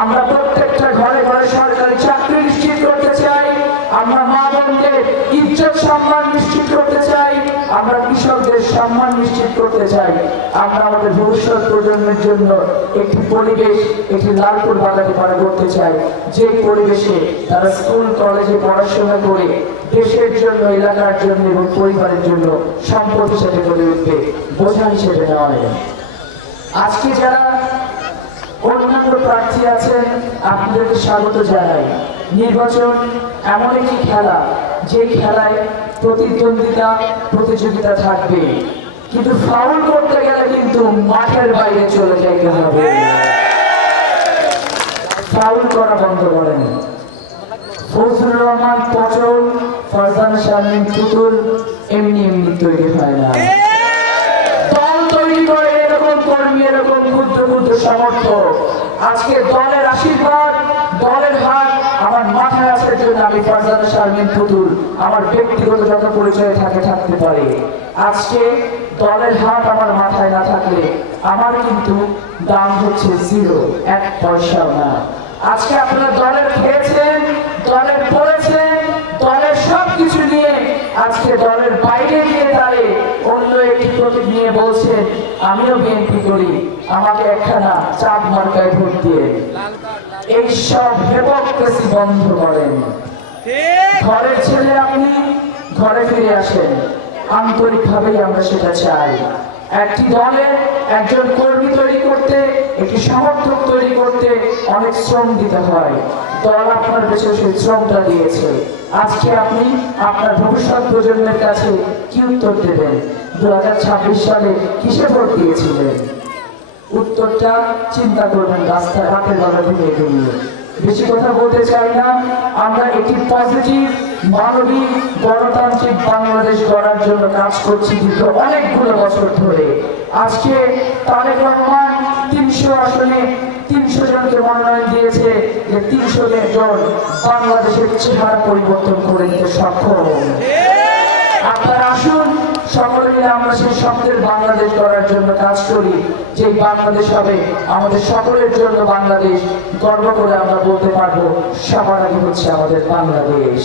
আমরা প্রত্যেকটা ঘরে ঘরে সরকারি চাকরি নিশ্চিত করতে চাই, আমরা মা বোনদের ইজ্জত সম্মান নিশ্চিত করতে চাই, আমরা কৃষকদের সম্মান নিশ্চিত করতে চাই, আমরা আমাদের ভবিষ্যৎ প্রজন্মের জন্য একটি পরিবেশ, একটি লালপুর বাগানে পাড়া করতে চাই, যে পরিবেশে তারা স্কুল কলেজে পড়াশোনা করে দেশের জন্য, এলাকার জন্য এবং পরিবারের জন্য সম্পদ হিসেবে গড়ে উঠবে, বোঝা হিসেবে নয়। আজকে যারা অন্যান্য প্রার্থী আছেন আপনাদেরকে স্বাগত জানাই। নির্বাচন এমন একটি খেলা, যে খেলায় প্রতিদ্বন্দ্বিতা প্রতিযোগিতা থাকবে, কিন্তু ফাউল করতে গেলে কিন্তু মাঠের বাইরে চলে যেতে হবে। ফাউল করা বন্ধ করেন। ফজলুর রহমান পটল, ফারজানা শারমিন পুতুল এমনি এমনি তৈরি হয় না। দল তৈরি করে এরকম কর্মী, এরকম ক্ষুদ্র ক্ষুদ্র সমর্থক। আজকে দলের আশীর্বাদ, দলের হাত আমার মাথায় আছে জন্য আমি ফারজানা শারমিন পুতুল আমার ব্যক্তিগত যত পরিচয় থাকতে পারে। আজকে দলের হাত আমার মাথায় না থাকলে আমার কিন্তু দাম হচ্ছে 0, 1 পয়সাও না। আজকে আপনারা দলের খেয়েছেন, দলের পড়েছেন, দলের সবকিছু নিয়ে আজকে দলের বাইরে গিয়ে দাঁড়িয়ে অন্য একটি প্রতীক নিয়ে বলছেন আমিও বিএনপি করি, আমাকে একখানা চাঁদ মার্কায় ভোট দিয়ে। এই সব হিপোক্রেসি বন্ধ করেন। ঘরের ছেলে আপনি ঘরে ফিরে আসেন, আন্তরিকভাবেই আমরা সেটা চাই। একটি দলে একজন কর্মী তৈরি করতে, একটি সমর্থক তৈরি করতে অনেক শ্রম দিতে হয়। দল আপনার পেছনে সেই শ্রমটা দিয়েছে। আজকে আপনি আপনার ভবিষ্যৎ প্রজন্মের কাছে কি উত্তর দেবেন? 2026 সালে কিসে ভোট দিয়েছিলেন? উত্তরটা চিন্তা করবেন রাস্তায় রাতের বেলা থেকে এগিয়ে। বেশি কথা বলতে চাই না। আমরা একটি পজিটিভ মানবিক গণতান্ত্রিক বাংলাদেশ গড়ার জন্য কাজ করছি দীর্ঘ অনেকগুলো বছর ধরে। আজকে তারেক রহমান 300 আসনে 300 জনকে মনোনয়ন দিয়েছে, যে 300 জন বাংলাদেশের চেহারা পরিবর্তন করে দিতে সক্ষম। আপনারা আসুন, সকলে মিলে আমরা সেই স্বপ্নের বাংলাদেশ গড়ার জন্য কাজ করি, যে বাংলাদেশ হবে আমাদের সকলের জন্য বাংলাদেশ। গর্ব করে আমরা বলতে পারবো সবার আগে হচ্ছে আমাদের বাংলাদেশ।